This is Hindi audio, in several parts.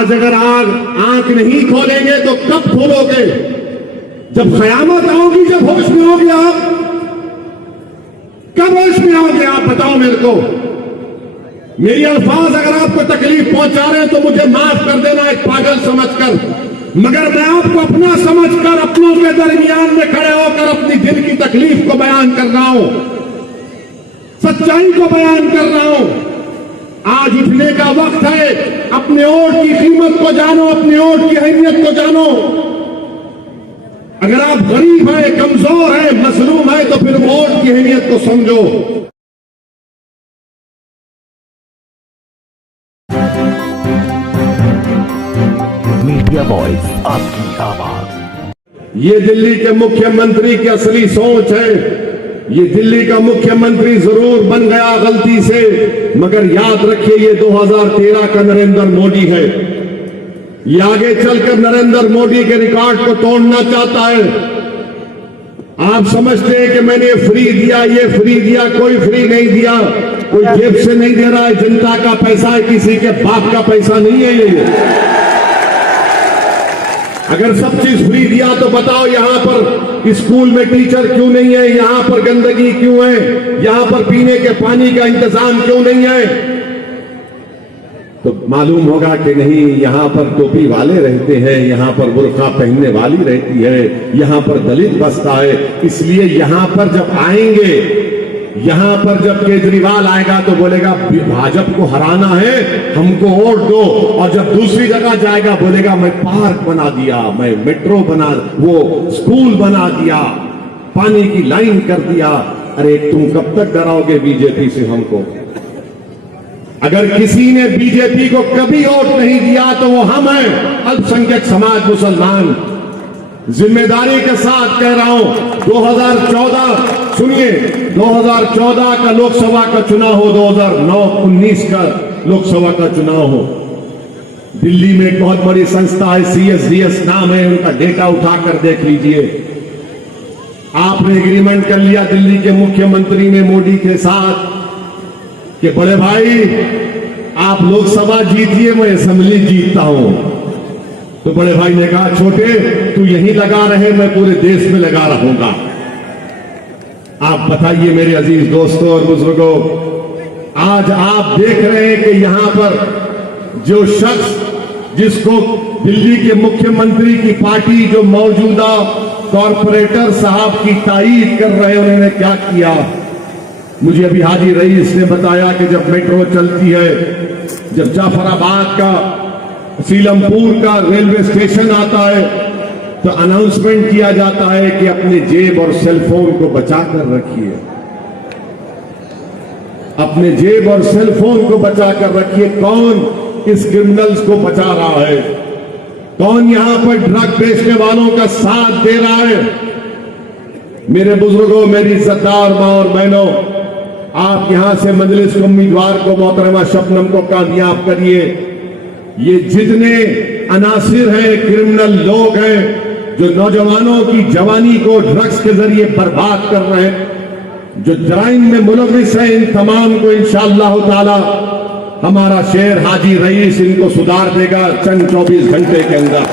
आज अगर आंख नहीं खोलेंगे तो कब खोलोगे? जब कयामत आओगी, जब होश में होगे आप? कब होश में आओगे आप? बताओ मेरे को। मेरी अल्फाज अगर आपको तकलीफ पहुंचा रहे हैं तो मुझे माफ कर देना, एक पागल समझकर। मगर मैं आपको अपना समझकर, अपनों के दरमियान में खड़े होकर अपनी दिल की तकलीफ को बयान कर रहा हूं, सच्चाई को बयान कर रहा हूं। आज उठने का वक्त है। अपने वोट की कीमत को जानो, अपने वोट की अहमियत को जानो। अगर आप गरीब हैं, कमजोर हैं, मसलूम हैं, तो फिर वोट की अहमियत को समझो। मीडिया वॉइस, आपकी आवाज। ये दिल्ली के मुख्यमंत्री की असली सोच है। ये दिल्ली का मुख्यमंत्री जरूर बन गया गलती से, मगर याद रखिए ये 2013 का नरेंद्र मोदी है। ये आगे चलकर नरेंद्र मोदी के रिकॉर्ड को तोड़ना चाहता है। आप समझते हैं कि मैंने फ्री दिया, ये फ्री दिया। कोई फ्री नहीं दिया, कोई जेब से नहीं दे रहा है। जनता का पैसा है, किसी के बाप का पैसा नहीं है ये। अगर सब चीज फ्री दिया तो बताओ यहां पर स्कूल में टीचर क्यों नहीं है? यहां पर गंदगी क्यों है? यहां पर पीने के पानी का इंतजाम क्यों नहीं है? तो मालूम होगा कि नहीं, यहां पर टोपी वाले रहते हैं, यहां पर बुर्का पहनने वाली रहती है, यहां पर दलित बसता है। इसलिए यहां पर जब आएंगे, यहां पर जब केजरीवाल आएगा तो बोलेगा भाजपा को हराना है, हमको वोट दो। और जब दूसरी जगह जाएगा बोलेगा मैं पार्क बना दिया, मैं मेट्रो बना, वो स्कूल बना दिया, पानी की लाइन कर दिया। अरे तुम कब तक डराओगे बीजेपी से हमको? अगर किसी ने बीजेपी को कभी वोट नहीं दिया तो वो हम हैं, अल्पसंख्यक समाज, मुसलमान। जिम्मेदारी के साथ कह रहा हूं, 2014 सुनिए, 2014 का लोकसभा का चुनाव हो, 2019 का लोकसभा का चुनाव हो, दिल्ली में एक बहुत बड़ी संस्था है, CSDS नाम है, उनका डेटा उठाकर देख लीजिए। आपने एग्रीमेंट कर लिया दिल्ली के मुख्यमंत्री ने मोदी के साथ कि बड़े भाई आप लोकसभा जीतिए, मैं असेंबली जीतता हूं। तो बड़े भाई ने कहा छोटे तू यहीं लगा रहे, मैं पूरे देश में लगा रहूंगा। आप बताइए मेरे अजीज दोस्तों और बुजुर्गों, आज आप देख रहे हैं कि यहां पर जो शख्स जिसको दिल्ली के मुख्यमंत्री की पार्टी जो मौजूदा कॉरपोरेटर साहब की तारीफ कर रहे हैं, उन्होंने क्या किया? मुझे अभी हाजी रईस ने बताया कि जब मेट्रो चलती है, जब जाफराबाद का, सीलमपुर का रेलवे स्टेशन आता है तो अनाउंसमेंट किया जाता है कि अपने जेब और सेलफोन को बचाकर रखिए, अपने जेब और सेलफोन को बचाकर रखिए। कौन इस क्रिमिनल्स को बचा रहा है? कौन यहां पर ड्रग बेचने वालों का साथ दे रहा है? मेरे बुजुर्गों, मेरी इज्जतदार मां और बहनों, आप यहां से मजलिस के उम्मीदवार को, मोहतरमा शबनम को कामयाब करिए। ये जितने अनासिर हैं, क्रिमिनल लोग हैं जो नौजवानों की जवानी को ड्रग्स के जरिए बर्बाद कर रहे हैं, जो जराइम में मुलविस हैं, इन तमाम को इंशाअल्लाह ताला हमारा शेर हाजी रईस इनको सुधार देगा चंद 24 घंटे के अंदर।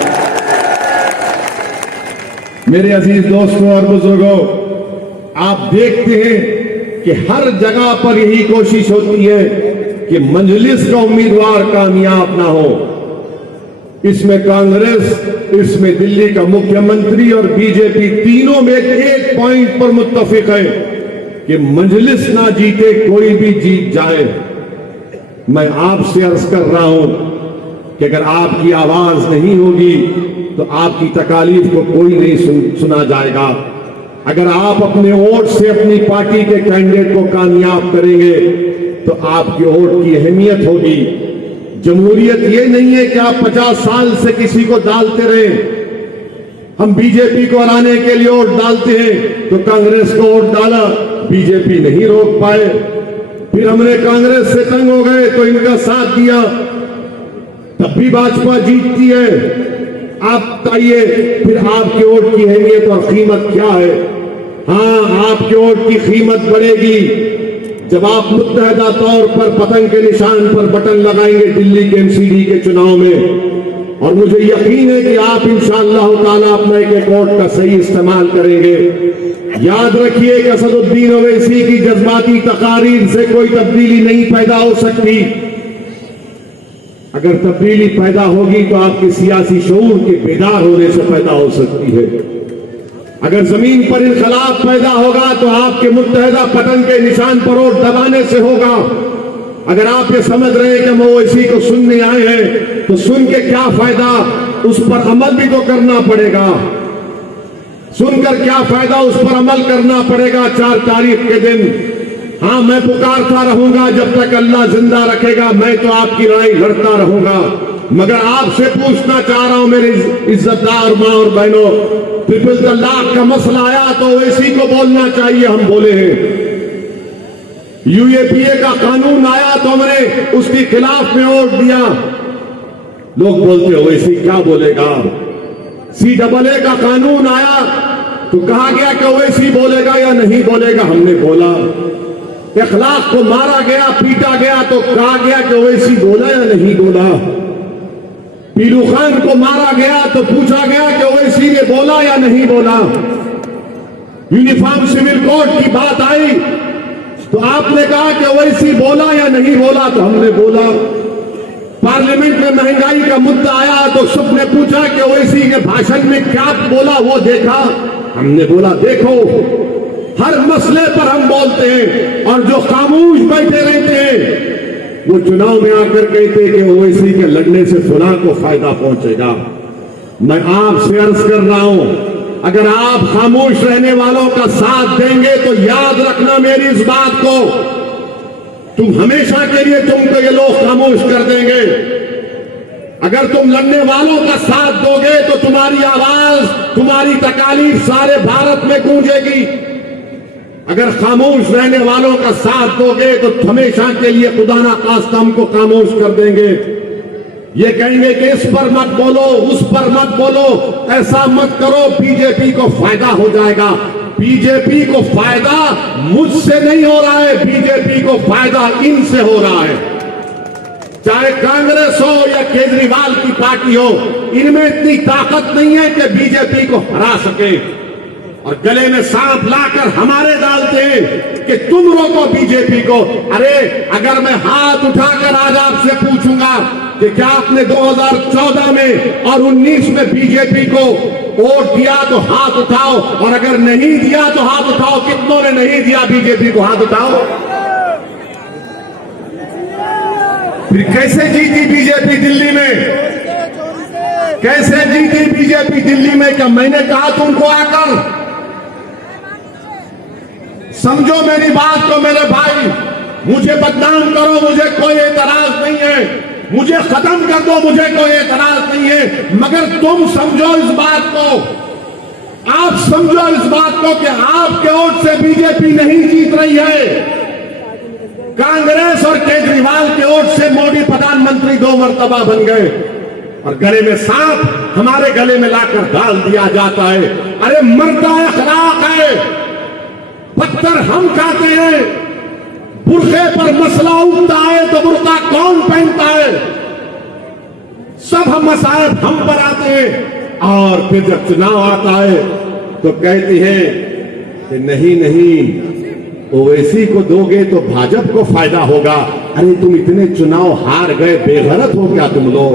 मेरे अजीज दोस्तों और बुजुर्गों, आप देखते हैं कि हर जगह पर यही कोशिश होती है कि मजलिस का उम्मीदवार कामयाब ना हो। इसमें कांग्रेस, इसमें दिल्ली का मुख्यमंत्री और बीजेपी तीनों में एक पॉइंट पर मुत्तफिक है कि मजलिस ना जीते, कोई भी जीत जाए। मैं आपसे अर्ज कर रहा हूं कि अगर आपकी आवाज नहीं होगी तो आपकी तकालीफ को कोई नहीं सुना जाएगा। अगर आप अपने वोट से अपनी पार्टी के कैंडिडेट को कामयाब करेंगे तो आपके वोट की अहमियत होगी। जमहूरियत ये नहीं है कि आप 50 साल से किसी को डालते रहे। हम बीजेपी को हराने के लिए वोट डालते हैं तो कांग्रेस को वोट डाला, बीजेपी नहीं रोक पाए। फिर हमने कांग्रेस से तंग हो गए तो इनका साथ दिया, तब भी भाजपा जीतती है। आप बताइए फिर आपके वोट की अहमियत और कीमत क्या है? हाँ, आपके वोट की कीमत बढ़ेगी जब आप मुत्तहदा तौर पर पतंग के निशान पर बटन लगाएंगे दिल्ली के MCD के चुनाव में। और मुझे यकीन है कि आप इंशाअल्लाह ताला अपना एक कोर्ट का सही इस्तेमाल करेंगे। याद रखिए कि असदुद्दीन ओवैसी की जज्बाती तकारीर से कोई तब्दीली नहीं पैदा हो सकती। अगर तब्दीली पैदा होगी तो आपके सियासी शऊर के बेदार होने से पैदा हो सकती है। अगर जमीन पर इनकलाब पैदा होगा तो आपके मुत्तहदा पतन के निशान पर और दबाने से होगा। अगर आप ये समझ रहे हैं कि हम ओवैसी को सुनने आए हैं तो सुन के क्या फायदा, उस पर अमल भी तो करना पड़ेगा। सुनकर क्या फायदा, उस पर अमल करना पड़ेगा 4 तारीख के दिन। हाँ, मैं पुकारता रहूंगा जब तक अल्लाह जिंदा रखेगा, मैं तो आपकी लड़ाई लड़ता रहूंगा। मगर आपसे पूछना चाह रहा हूं मेरे इज्जतदार मां और बहनों, ट्रिपल तलाक का मसला आया तो ओवैसी को बोलना चाहिए, हम बोले हैं। यूएपीए का कानून आया तो हमने उसके खिलाफ में वोट दिया। लोग बोलते ओवैसी क्या बोलेगा। CAA का कानून आया तो कहा गया कि ओवैसी बोलेगा या नहीं बोलेगा, हमने बोला। इखलाक को मारा गया, पीटा गया तो कहा गया कि ओवैसी बोला या नहीं बोला। पीलू खान को मारा गया तो पूछा गया कि ओवैसी ने बोला या नहीं बोला। यूनिफॉर्म सिविल कोड की बात आई तो आपने कहा कि ओवैसी बोला या नहीं बोला, तो हमने बोला। पार्लियामेंट में महंगाई का मुद्दा आया तो सबने पूछा कि ओवैसी के भाषण में क्या बोला, वो देखा, हमने बोला देखो। हर मसले पर हम बोलते हैं और जो खामोश बैठे रहते हैं वो चुनाव में आकर कहते हैं कि ओवैसी के लड़ने से फलां को फायदा पहुंचेगा। मैं आपसे अर्ज कर रहा हूं, अगर आप खामोश रहने वालों का साथ देंगे तो याद रखना मेरी इस बात को, तुम हमेशा के लिए तुमको ये लोग खामोश कर देंगे। अगर तुम लड़ने वालों का साथ दोगे तो तुम्हारी आवाज, तुम्हारी तकालीफ सारे भारत में गूंजेगी। अगर खामोश रहने वालों का साथ दोगे तो हमेशा के लिए खुदा ना खास्ता हमको खामोश कर देंगे। ये कहेंगे कि इस पर मत बोलो, उस पर मत बोलो, ऐसा मत करो, बीजेपी को फायदा हो जाएगा। बीजेपी को फायदा मुझसे नहीं हो रहा है, बीजेपी को फायदा इनसे हो रहा है। चाहे कांग्रेस हो या केजरीवाल की पार्टी हो, इनमें इतनी ताकत नहीं है कि बीजेपी को हरा सके। और गले में सांप लाकर हमारे डालते हैं कि तुम रोको बीजेपी को। अरे अगर मैं हाथ उठाकर आज आपसे पूछूंगा कि क्या आपने 2014 में और 19 में बीजेपी को वोट दिया तो हाथ उठाओ, और अगर नहीं दिया तो हाथ उठाओ। कितनों ने नहीं दिया बीजेपी को, हाथ उठाओ। फिर कैसे जीती बीजेपी दिल्ली में, कैसे जीती बीजेपी दिल्ली में? क्या मैंने कहा तुमको आकर? समझो मेरी बात को मेरे भाई, मुझे बदनाम करो, मुझे कोई एतराज नहीं है, मुझे खत्म कर दो, मुझे कोई एतराज नहीं है। मगर तुम समझो इस बात को, आप समझो इस बात को कि आपके वोट से बीजेपी नहीं जीत रही है। कांग्रेस और केजरीवाल के वोट से मोदी प्रधानमंत्री 2 मर्तबा बन गए और गले में सांप हमारे गले में लाकर डाल दिया जाता है। अरे मर्दा अखलाक है, पत्थर हम खाते हैं। बुर्के पर मसला उठता है तो बुर्का कौन पहनता है? सब हम मसायब हम पर आते हैं और फिर जब चुनाव आता है तो कहते हैं कि नहीं नहीं, ओवैसी को दोगे तो भाजपा को फायदा होगा। अरे तुम इतने चुनाव हार गए, बेगैरत हो क्या तुम लोग?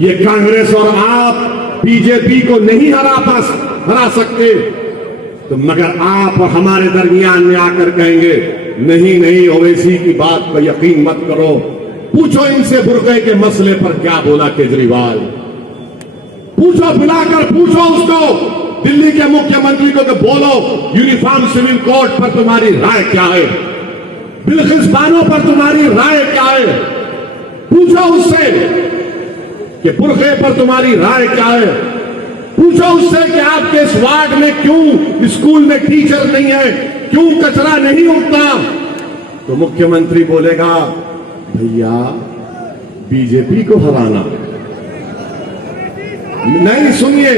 ये कांग्रेस और आप बीजेपी को नहीं हरा सकते, तो मगर आप और हमारे दरमियान में आकर कहेंगे नहीं नहीं, ओवैसी की बात पर यकीन मत करो। पूछो इनसे बुर्के के मसले पर क्या बोला केजरीवाल, पूछो, बुलाकर पूछो उसको, दिल्ली के मुख्यमंत्री को, कि बोलो यूनिफॉर्म सिविल कोड पर तुम्हारी राय क्या है, बिल्किस बानो पर तुम्हारी राय क्या है। पूछो उससे कि बुर्के पर तुम्हारी राय क्या है। पूछो उससे कि आपके इस वार्ड में क्यों स्कूल में टीचर नहीं है, क्यों कचरा नहीं उठता। तो मुख्यमंत्री बोलेगा भैया बीजेपी को हराना नहीं। सुनिए,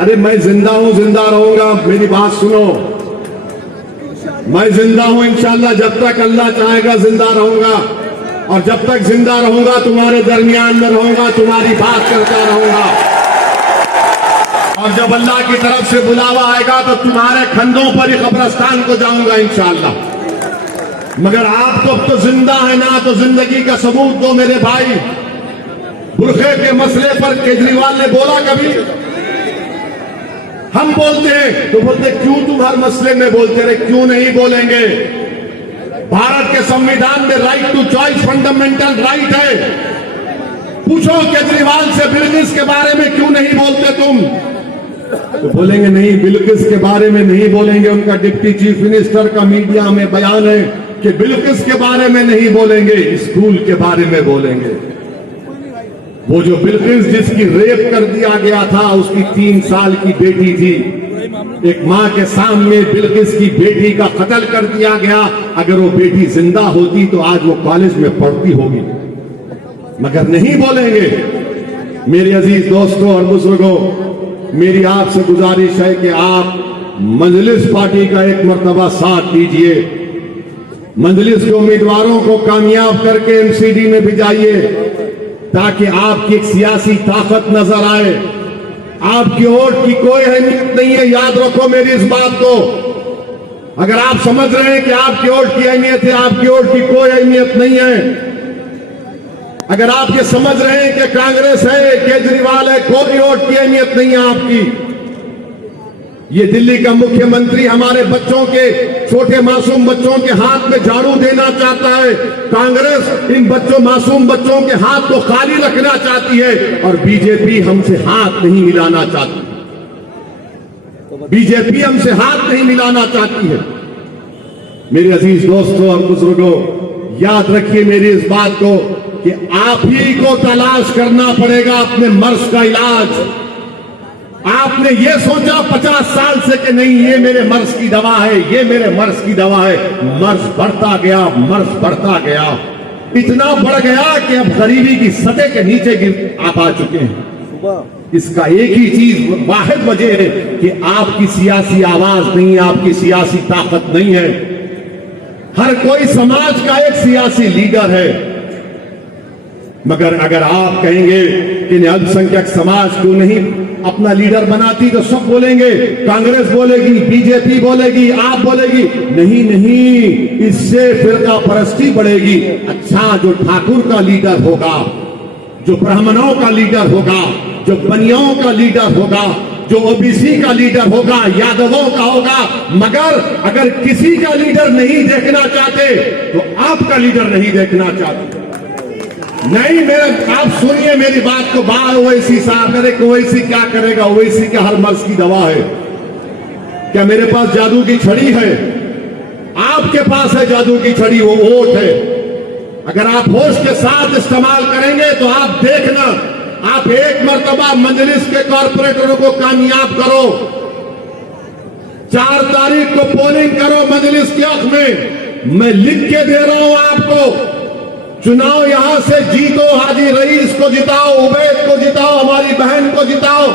अरे मैं जिंदा हूं, जिंदा रहूंगा, मेरी बात सुनो। मैं जिंदा हूं इंशाल्लाह, जब तक अल्लाह चाहेगा जिंदा रहूंगा। और जब तक जिंदा रहूंगा तुम्हारे दरमियान में रहूंगा, तुम्हारी बात करता रहूंगा। और जब अल्लाह की तरफ से बुलावा आएगा तो तुम्हारे खंडों पर ही कब्रिस्तान को जाऊंगा इंशाअल्लाह। मगर आप तो अब तो जिंदा है ना, तो जिंदगी का सबूत दो मेरे भाई। बुरखे के मसले पर केजरीवाल ने बोला कभी? हम बोलते हैं तो बोलते क्यों तुम हर मसले में बोलते रहे, क्यों नहीं बोलेंगे? भारत के संविधान में right to choice fundamental right है। पूछो केजरीवाल से बिल्किस के बारे में क्यों नहीं बोलते तुम? तो बोलेंगे नहीं, बिल्किस के बारे में नहीं बोलेंगे। उनका डिप्टी चीफ मिनिस्टर का मीडिया में बयान है कि बिल्किस के बारे में नहीं बोलेंगे, स्कूल के बारे में बोलेंगे। वो जो बिल्किस जिसकी रेप कर दिया गया था, उसकी 3 साल की बेटी थी, एक मां के सामने बिल्किस की बेटी का कत्ल कर दिया गया। अगर वो बेटी जिंदा होती तो आज वो कॉलेज में पढ़ती होगी, मगर नहीं बोलेंगे। मेरे अजीज दोस्तों और बुजुर्गों, मेरी आपसे गुजारिश है कि आप मजलिस पार्टी का एक मर्तबा साथ दीजिए। मजलिस के उम्मीदवारों को कामयाब करके एमसीडी में भिजाइए, ताकि आपकी एक सियासी ताकत नजर आए। आपकी वोट की कोई अहमियत नहीं है, याद रखो मेरी इस बात को। अगर आप समझ रहे हैं कि आपकी वोट की अहमियत है, आपकी वोट की कोई अहमियत नहीं है। अगर आप ये समझ रहे हैं कि कांग्रेस है, केजरीवाल है, कोई वोट की अहमियत नहीं है आपकी। ये दिल्ली का मुख्यमंत्री हमारे बच्चों के, छोटे मासूम बच्चों के हाथ में झाड़ू देना चाहता है। कांग्रेस इन मासूम बच्चों के हाथ को खाली रखना चाहती है, और बीजेपी हमसे हाथ नहीं मिलाना चाहती। बीजेपी हमसे हाथ नहीं मिलाना चाहती है। मेरे अजीज दोस्तों और बुजुर्गों, याद रखिए मेरी इस बात को कि आप ही को तलाश करना पड़ेगा अपने मर्ज का इलाज। आपने ये सोचा 50 साल से कि नहीं ये मेरे मर्ज की दवा है, ये मेरे मर्ज की दवा है। मर्ज बढ़ता गया, मर्ज बढ़ता गया, इतना बढ़ गया कि अब गरीबी की सतह के नीचे आप आ चुके हैं। इसका एक ही चीज, वाहिद वजह है कि आपकी सियासी आवाज नहीं है, आपकी सियासी ताकत नहीं है। हर कोई समाज का एक सियासी लीडर है, मगर अगर आप कहेंगे कि अल्पसंख्यक समाज को नहीं अपना लीडर बनाती, तो सब बोलेंगे, कांग्रेस बोलेगी, बीजेपी बोलेगी, आप बोलेगी। नहीं नहीं, इससे फिरका परस्ती बढ़ेगी। अच्छा, जो ठाकुर का लीडर होगा, जो ब्राह्मणों का लीडर होगा, जो बनियाओं का लीडर होगा, जो ओबीसी का लीडर होगा, यादवों का होगा। मगर अगर किसी का लीडर नहीं देखना चाहते तो आपका लीडर नहीं देखना चाहते। नहीं, मेरे आप सुनिए मेरी बात को। ओवैसी साहब करे, ओवैसी क्या करेगा? ओवैसी का हर मर्ज की दवा है। क्या मेरे पास जादू की छड़ी है? आपके पास है जादू की छड़ी, वो वोट है। अगर आप होश के साथ इस्तेमाल करेंगे तो आप देखना, आप एक मर्तबा मजलिस के कॉर्पोरेटरों को कामयाब करो। 4 तारीख को पोलिंग करो मजलिस के हक में। मैं लिख के दे रहा हूं आपको, चुनाव यहां से जीतो। हाजी रईस को जिताओ, उबैद को जिताओ, हमारी बहन को जिताओ।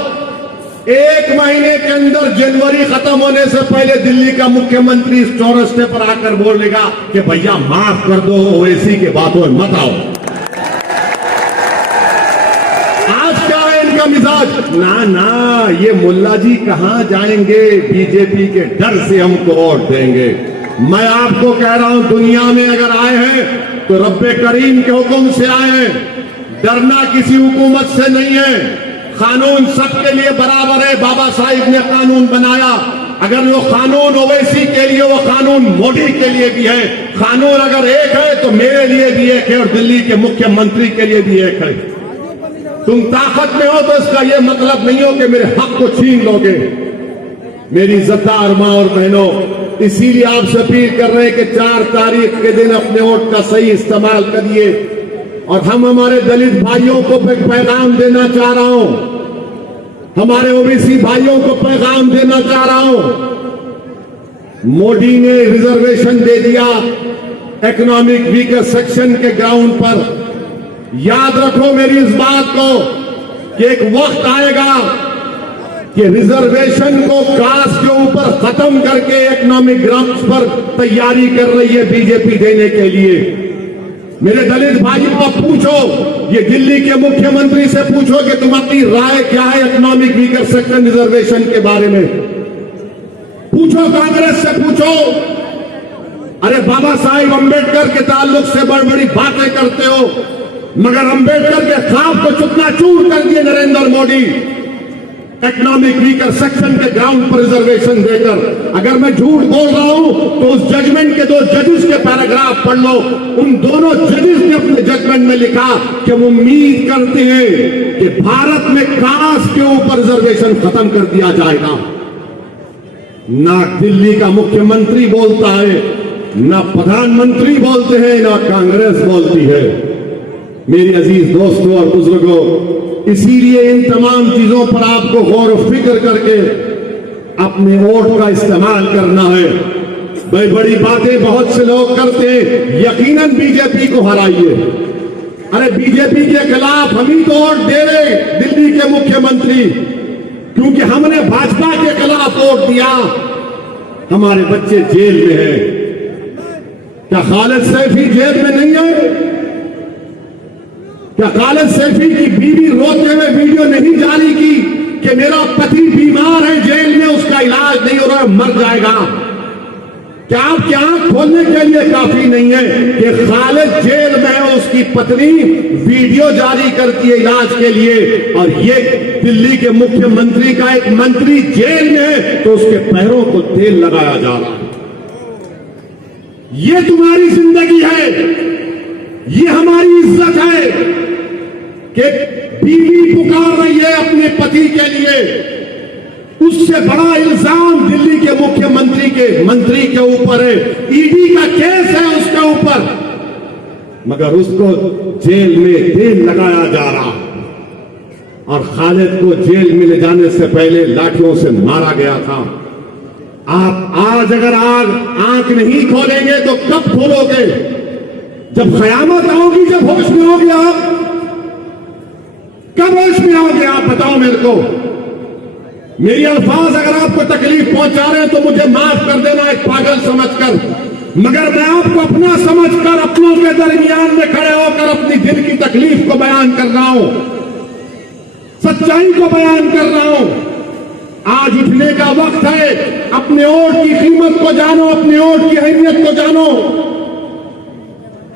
1 महीने के अंदर जनवरी खत्म होने से पहले दिल्ली का मुख्यमंत्री इस चौरस्ते पर आकर बोलेगा कि भैया माफ कर दो, ओवैसी के बातों में मत आओ। आज क्या है इनका मिजाज? ना ना, ये मुल्ला जी कहां जाएंगे, बीजेपी के डर से हमको वोट देंगे। मैं आपको कह रहा हूं, दुनिया में अगर आए हैं तो रब्बे करीम के हुक्म से आए हैं। डरना किसी हुकूमत से नहीं है। कानून सबके लिए बराबर है। बाबा साहिब ने कानून बनाया। अगर वो कानून ओवैसी के लिए, वो कानून मोदी के लिए भी है। कानून अगर एक है तो मेरे लिए भी एक है, और दिल्ली के मुख्यमंत्री के लिए भी एक है। तुम ताकत में हो तो इसका यह मतलब नहीं हो कि मेरे हक को छीन लोगे। मेरी इज्जतदार मां और बहनों, इसीलिए आपसे अपील कर रहे हैं कि 4 तारीख के दिन अपने वोट का सही इस्तेमाल करिए। और हम हमारे दलित भाइयों को पैगाम देना चाह रहा हूं, हमारे ओबीसी भाइयों को पैगाम देना चाह रहा हूं। मोदी ने रिजर्वेशन दे दिया इकोनॉमिक वीकर सेक्शन के ग्राउंड पर। याद रखो मेरी इस बात को कि एक वक्त आएगा कि रिजर्वेशन को कास्ट के ऊपर खत्म करके इकोनॉमिक ग्राउंड्स पर तैयारी कर रही है बीजेपी देने के लिए। मेरे दलित भाइयों को पूछो, ये दिल्ली के मुख्यमंत्री से पूछो कि तुम अपनी राय क्या है इकोनॉमिक वीकर सेक्शन रिजर्वेशन के बारे में। पूछो, कांग्रेस से पूछो। अरे बाबा साहिब अंबेडकर के ताल्लुक से बड़ी बड़ी बातें करते हो, मगर अंबेडकर के ख्वाब को चूर कर दिए Narendra Modi economic weaker section के ग्राउंड पर रिजर्वेशन देकर। अगर मैं झूठ बोल रहा हूं तो उस जजमेंट के 2 जजेस के पैराग्राफ पढ़ लो। उन दोनों जजेस ने अपने जजमेंट में लिखा कि वो उम्मीद करते हैं कि भारत में कास्ट के ऊपर रिजर्वेशन खत्म कर दिया जाएगा। ना दिल्ली का मुख्यमंत्री बोलता है, ना प्रधानमंत्री बोलते हैं, ना कांग्रेस बोलती है। मेरी अजीज दोस्तों और बुजुर्गों, इसीलिए इन तमाम चीजों पर आपको गौर और फिक्र करके अपने वोट का इस्तेमाल करना है। बड़ी बातें बहुत से लोग करते हैं, यकीनन बीजेपी को हराइए। अरे बीजेपी के खिलाफ हम ही तो वोट दे रहे दिल्ली के मुख्यमंत्री, क्योंकि हमने भाजपा के खिलाफ वोट दिया। हमारे बच्चे जेल में हैं। क्या खालिद सैफी जेल में नहीं है? क्या खालिद सैफी की बीवी रोते हुए वीडियो नहीं जारी की कि मेरा पति बीमार है, जेल में, उसका इलाज नहीं हो रहा, मर जाएगा? क्या आपकी आंख खोलने के लिए काफी नहीं है कि खालिद जेल में है, उसकी पत्नी वीडियो जारी करती है इलाज के लिए, और ये दिल्ली के मुख्यमंत्री का एक मंत्री जेल में है तो उसके पैरों को तेल लगाया जा रहा है। ये तुम्हारी जिंदगी है, ये हमारी इज्जत है कि बीवी पुकार रही है अपने पति के लिए। उससे बड़ा इल्जाम दिल्ली के मुख्यमंत्री के मंत्री के ऊपर है, ईडी का केस है उसके ऊपर, मगर उसको जेल में तेल लगाया जा रहा। और खालिद को जेल में ले जाने से पहले लाठियों से मारा गया था। आप आज अगर आंख नहीं खोलेंगे तो कब खोलोगे? जब कयामत आओगी, जब होश में होगे आप? कब होश में आओगे आप? बताओ मेरे को। मेरी अल्फाज अगर आपको तकलीफ पहुंचा रहे हैं तो मुझे माफ कर देना एक पागल समझकर, मगर मैं आपको अपना समझकर अपनों के दरमियान में खड़े होकर अपनी दिल की तकलीफ को बयान कर रहा हूं, सच्चाई को बयान कर रहा हूं। आज उठने का वक्त है। अपने वोट की कीमत को जानो, अपने वोट की अहमियत को जानो।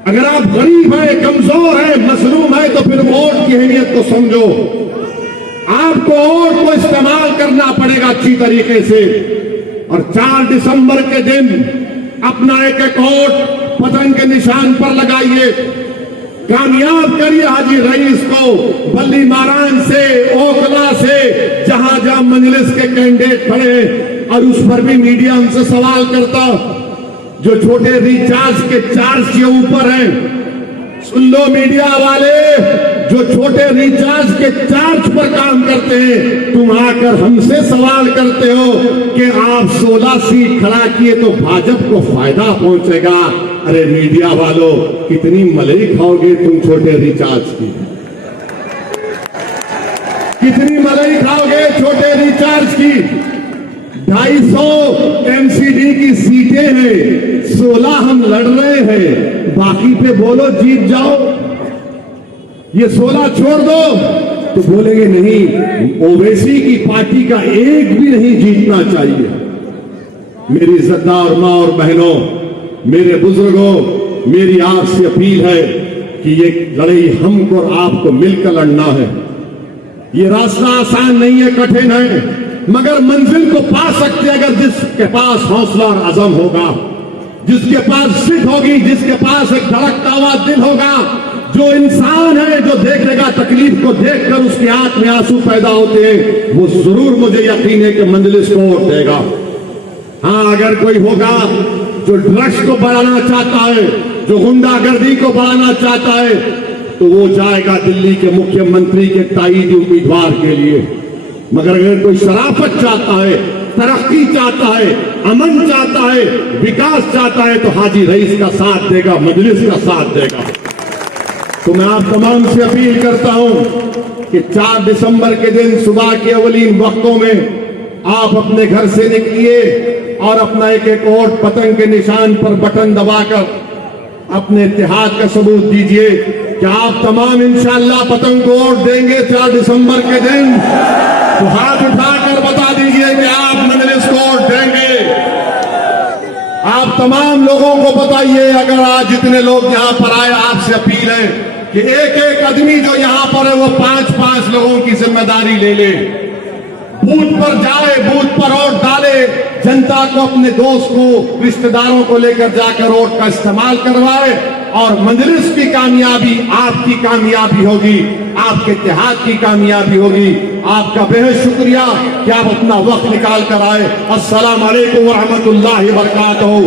अगर आप गरीब हैं, कमजोर हैं, मसलूम हैं, तो फिर वोट की अहमियत को समझो। आपको वोट को इस्तेमाल करना पड़ेगा अच्छी तरीके से। और 4 दिसंबर के दिन अपना एक वोट पतंग के निशान पर लगाइए। कामयाब करिए हाजी रईस को बल्ली मारान से, ओखला से, जहां जहां मजलिस के कैंडिडेट खड़े हैं। और उस पर भी मीडिया हमसे सवाल करता, जो छोटे रिचार्ज के चार्ज के ऊपर है, सुन लो मीडिया वाले, जो छोटे रिचार्ज के चार्ज पर काम करते हैं, तुम आकर हमसे सवाल करते हो कि आप 16 सीट खड़ा किए तो भाजपा को फायदा पहुंचेगा। अरे मीडिया वालों, कितनी मलाई खाओगे तुम छोटे रिचार्ज की? कितनी मलाई खाओगे छोटे रिचार्ज की? 250 एमसीडी की सीटें हैं, 16 हम लड़ रहे हैं, बाकी पे बोलो जीत जाओ, ये 16 छोड़ दो। तो बोलेंगे नहीं, ओवैसी की पार्टी का एक भी नहीं जीतना चाहिए। मेरी इज्जतदार मां और बहनों, मेरे बुजुर्गों, मेरी आपसे अपील है कि ये लड़ाई हमको और आपको मिलकर लड़ना है। ये रास्ता आसान नहीं है, कठिन है, मगर मंजिल को पा सकते अगर जिसके पास हौसला और अज़म होगा, जिसके पास जिद होगी, जिसके पास एक धड़कता हुआ दिल होगा, जो इंसान है, जो देखेगा तकलीफ को देखकर उसकी आंख में आंसू पैदा होते हैं, वो जरूर मुझे यकीन है कि मंजिल को वोट देगा। हाँ, अगर कोई होगा जो ड्रग्स को बढ़ाना चाहता है, जो गुंडागर्दी को बढ़ाना चाहता है, तो वो जाएगा दिल्ली के मुख्यमंत्री के ताईदी उम्मीदवार के लिए। मगर अगर कोई शराफत चाहता है, तरक्की चाहता है, अमन चाहता है, विकास चाहता है, तो हाजी रईस का साथ देगा, मजलिस का साथ देगा। तो मैं आप तमाम से अपील करता हूं कि 4 दिसंबर के दिन सुबह के अवलीन वक्तों में आप अपने घर से निकलिए और अपना एक वोट पतंग के निशान पर बटन दबाकर अपने इत्तेहाद का सबूत दीजिए। क्या आप तमाम इंशाअल्लाह पतंग को वोट देंगे 4 दिसंबर के दिन? तो हाथ उठाकर बता दीजिए कि आप मजलिस को वोट देंगे। आप तमाम लोगों को बताइए, अगर आज जितने लोग यहां पर आए, आपसे अपील है कि एक एक आदमी जो यहां पर है वो 5-5 लोगों की जिम्मेदारी ले ले, बूथ पर जाए, बूथ पर वोट डाले, जनता को, अपने दोस्त को, रिश्तेदारों को लेकर जाकर वोट का इस्तेमाल करवाए और मजलिस की कामयाबी आपकी कामयाबी होगी, आपके इत्तेहाद की कामयाबी होगी। आपका बेहद शुक्रिया कि आप अपना वक्त निकाल कर आए। अस्सलाम वालेकुम व रहमतुल्लाहि व बरकातहू।